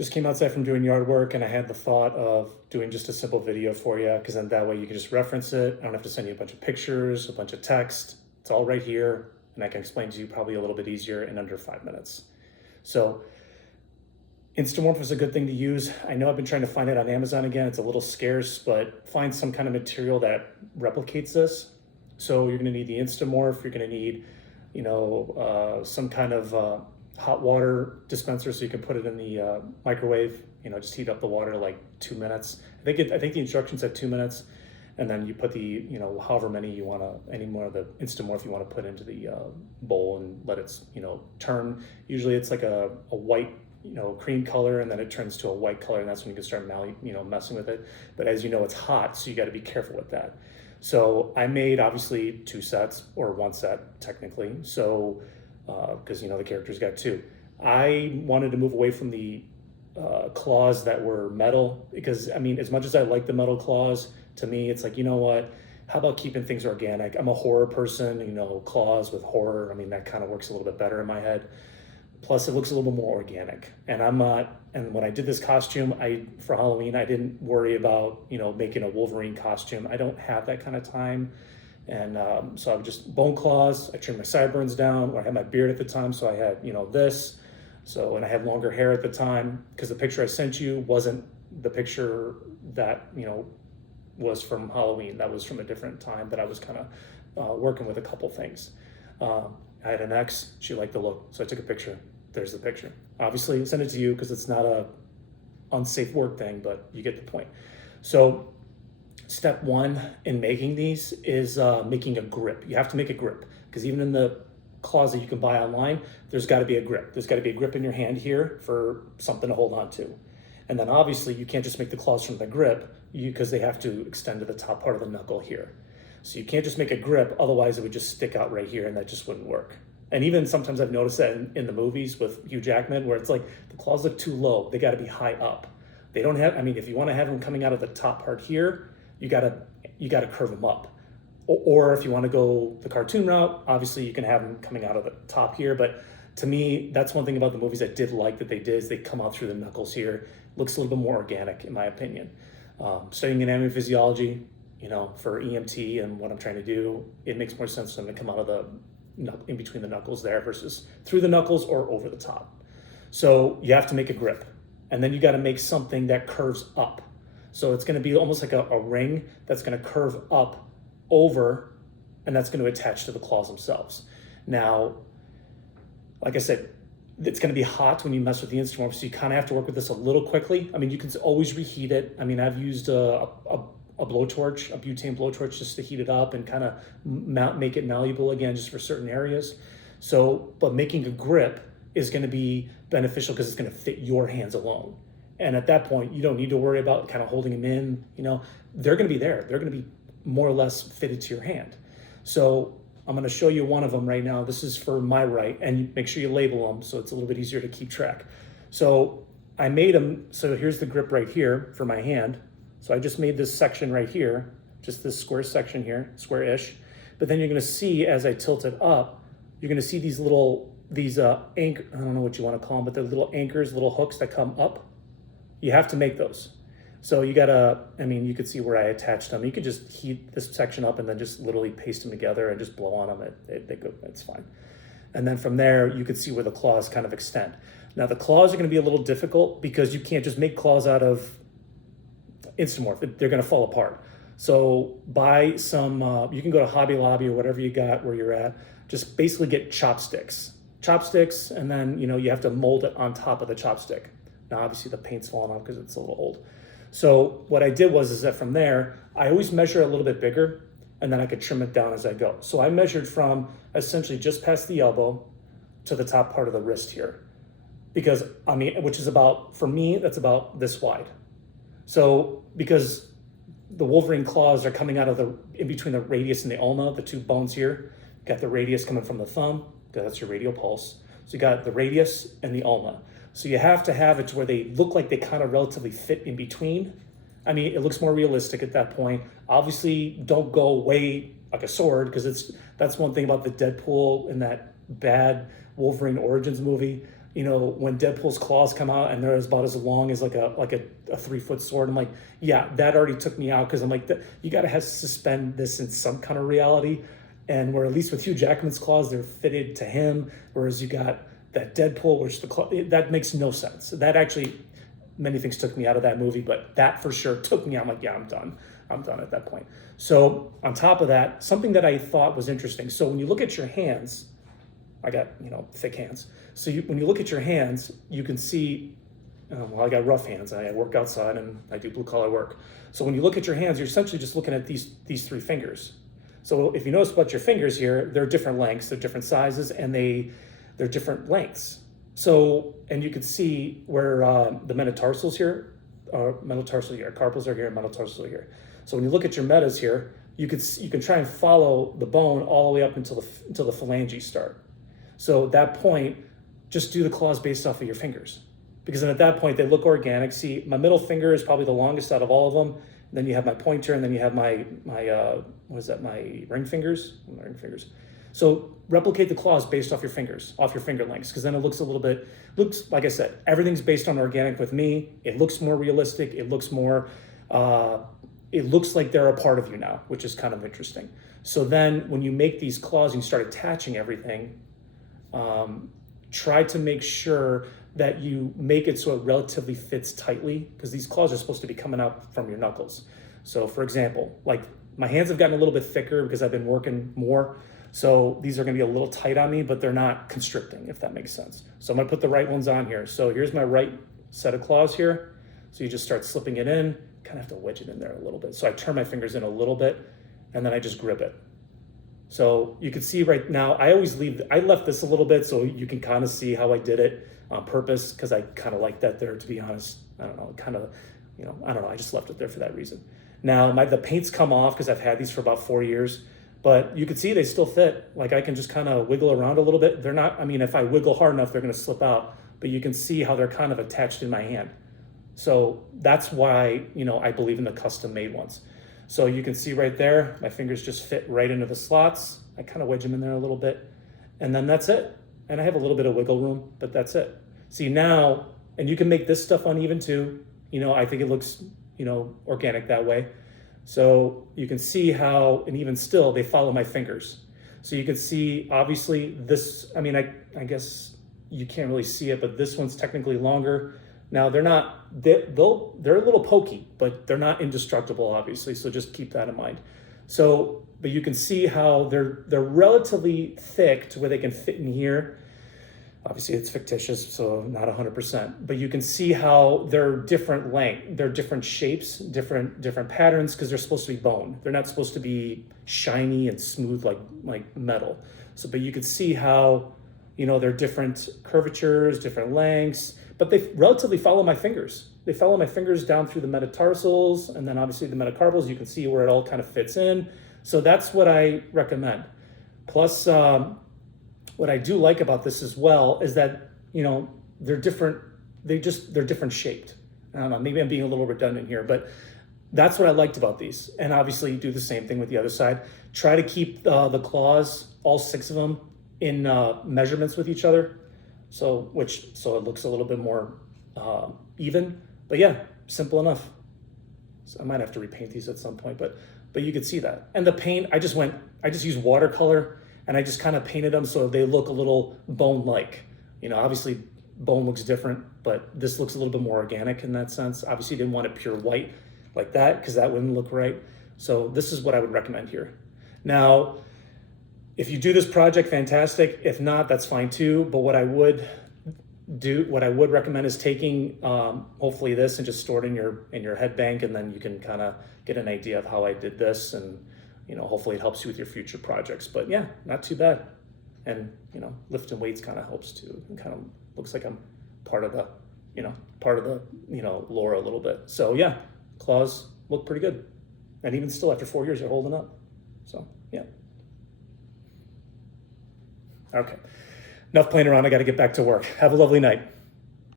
Just came outside from doing yard work and I had the thought of doing just a simple video for you because then that way you can just reference it. I don't have to send you a bunch of pictures, a bunch of text. It's all right here and I can explain to you probably a little bit easier in under 5 minutes. So Instamorph is a good thing to use. I know I've been trying to find it on Amazon again. It's a little scarce, but find some kind of material that replicates this. So you're gonna need the Instamorph, you're gonna need, some kind of hot water dispenser so you can put it in the microwave, just heat up the water like 2 minutes. I think the instructions have 2 minutes, and then you put the, however many you wanna, any more of the Instamorph you wanna put into the bowl and let it, turn. Usually it's like a white, cream color, and then it turns to a white color, and that's when you can start messing with it. But as you know, it's hot, so you got to be careful with that. So I made obviously 2 sets or 1 set technically. So because the character's got 2. I wanted to move away from the claws that were metal because as much as I like the metal claws, to me it's like, what? How about keeping things organic? I'm a horror person, claws with horror. That kind of works a little bit better in my head. Plus it looks a little bit more organic. And when I did this costume, for Halloween, I didn't worry about, making a Wolverine costume. I don't have that kind of time. And so I would just bone claws. I trimmed my sideburns down, or I had my beard at the time. So I had, this. So, and I had longer hair at the time because the picture I sent you wasn't the picture that, was from Halloween. That was from a different time that I was kind of working with a couple things. I had an ex, she liked the look, so I took a picture. There's the picture. Obviously, send it to you because it's not a unsafe work thing, but you get the point. So step 1 in making these is making a grip. You have to make a grip because even in the claws that you can buy online, there's got to be a grip. There's got to be a grip in your hand here for something to hold on to. And then obviously you can't just make the claws from the grip because they have to extend to the top part of the knuckle here. So you can't just make a grip, otherwise it would just stick out right here and that just wouldn't work. And even sometimes I've noticed that in the movies with Hugh Jackman where it's like the claws look too low, they gotta be high up. They don't have, if you wanna have them coming out of the top part here, you gotta curve them up. Or if you wanna go the cartoon route, obviously you can have them coming out of the top here, but to me, that's one thing about the movies I did like that they did is they come out through the knuckles here. Looks a little bit more organic in my opinion. Studying anatomy physiology, for EMT and what I'm trying to do, it makes more sense for them to come out of the, in between the knuckles there versus through the knuckles or over the top. So you have to make a grip, and then you got to make something that curves up. So it's going to be almost like a ring that's going to curve up over, and that's going to attach to the claws themselves. Now, like I said, it's going to be hot when you mess with the Instamorph, so you kind of have to work with this a little quickly. You can always reheat it. I've used a blowtorch, a butane blowtorch, just to heat it up and kind of make it malleable again, just for certain areas. So, but making a grip is going to be beneficial because it's going to fit your hands alone. And at that point, you don't need to worry about kind of holding them in. They're going to be there. They're going to be more or less fitted to your hand. So I'm going to show you one of them right now. This is for my right, and make sure you label them so it's a little bit easier to keep track. So I made them, so here's the grip right here for my hand. So I just made this section right here, just this square section here, square-ish. But then you're gonna see as I tilt it up, you're gonna see these anchor, I don't know what you wanna call them, but they're little anchors, little hooks that come up. You have to make those. So you gotta, you could see where I attached them. You could just heat this section up and then just literally paste them together and just blow on them. They go, it's fine. And then from there, you could see where the claws kind of extend. Now the claws are gonna be a little difficult because you can't just make claws out of Instamorph. They're gonna fall apart. So buy some, you can go to Hobby Lobby or whatever you got where you're at, just basically get chopsticks. And then, you have to mold it on top of the chopstick. Now obviously the paint's falling off because it's a little old. So what I did is that from there, I always measure a little bit bigger and then I could trim it down as I go. So I measured from essentially just past the elbow to the top part of the wrist here. Because, which is about, for me, that's about this wide. So because the Wolverine claws are coming out of in between the radius and the ulna, the 2 bones here, got the radius coming from the thumb, that's your radial pulse. So you got the radius and the ulna. So you have to have it to where they look like they kind of relatively fit in between. It looks more realistic at that point. Obviously, don't go way like a sword because that's one thing about the Deadpool and that bad Wolverine Origins movie. when Deadpool's claws come out and they're about as long as like a 3-foot sword. I'm like, yeah, that already took me out, because I'm like, you got to have suspend this in some kind of reality. And where at least with Hugh Jackman's claws, they're fitted to him, whereas you got that Deadpool, which that makes no sense. That actually, many things took me out of that movie, but that for sure took me out. I'm like, yeah, I'm done. I'm done at that point. So on top of that, something that I thought was interesting. So when you look at your hands, I got, thick hands. So when you look at your hands, you can see, I got rough hands. I work outside and I do blue collar work. So when you look at your hands, you're essentially just looking at these 3 fingers. So if you notice about your fingers here, they're different lengths, they're different sizes, and they're different lengths. So, and you can see where the metatarsals here, metatarsal here, carpals are here, metatarsal here. So when you look at your metas here, you can try and follow the bone all the way up until the phalanges start. So at that point, just do the claws based off of your fingers, because then at that point they look organic. See, my middle finger is probably the longest out of all of them. Then you have my pointer, and then you have my my ring fingers. So replicate the claws based off your fingers, off your finger lengths, because then it looks like I said, everything's based on organic with me. It looks more realistic. It looks more, it looks like they're a part of you now, which is kind of interesting. So then when you make these claws and you start attaching everything, try to make sure that you make it so it relatively fits tightly, because these claws are supposed to be coming out from your knuckles. So for example, like my hands have gotten a little bit thicker because I've been working more. So these are gonna be a little tight on me, but they're not constricting, if that makes sense. So I'm gonna put the right ones on here. So here's my right set of claws here. So you just start slipping it in, kind of have to wedge it in there a little bit. So I turn my fingers in a little bit, and then I just grip it. So you can see right now, I left this a little bit so you can kind of see how I did it on purpose, because I kind of like that there, to be honest. I don't know, I don't know, I just left it there for that reason. Now the paint's come off because I've had these for about 4 years, but you can see they still fit. Like I can just kind of wiggle around a little bit. They're not, if I wiggle hard enough, they're gonna slip out, but you can see how they're kind of attached in my hand. So that's why, I believe in the custom made ones. So you can see right there, my fingers just fit right into the slots. I kind of wedge them in there a little bit, and then that's it. And I have a little bit of wiggle room, but that's it. See now, and you can make this stuff uneven too. I think it looks, organic that way. So you can see how, and even still, they follow my fingers. So you can see, obviously this, I guess you can't really see it, but this one's technically longer. Now they're a little pokey, but they're not indestructible, obviously. So just keep that in mind. So, but you can see how they're relatively thick to where they can fit in here. Obviously it's fictitious, so not 100%, but you can see how they're different length, they're different shapes, different patterns, because they're supposed to be bone. They're not supposed to be shiny and smooth like metal. So, but you can see how, they're different curvatures, different lengths, but they relatively follow my fingers. They follow my fingers down through the metatarsals, and then obviously the metacarpals. You can see where it all kind of fits in. So that's what I recommend. Plus, what I do like about this as well is that, they're different. They're different shaped. I don't know, maybe I'm being a little redundant here, but that's what I liked about these. And obviously do the same thing with the other side. Try to keep the claws, all 6 of them, in measurements with each other. So it looks a little bit more even, but yeah, simple enough. So I might have to repaint these at some point, but you could see that. And the paint, I just used watercolor, and I just kind of painted them so they look a little bone-like. Obviously bone looks different, but this looks a little bit more organic in that sense. Obviously didn't want it pure white like that, because that wouldn't look right. So this is what I would recommend here. Now, if you do this project, fantastic. If not, that's fine too. But what I would recommend is taking hopefully this and just store it in your head bank, and then you can kind of get an idea of how I did this, and hopefully it helps you with your future projects. But yeah, not too bad. And lifting weights kind of helps too. It kind of looks like I'm part of the lore a little bit. So yeah, claws look pretty good, and even still after 4 years, they're holding up. So yeah. Okay, enough playing around. I got to get back to work. Have a lovely night.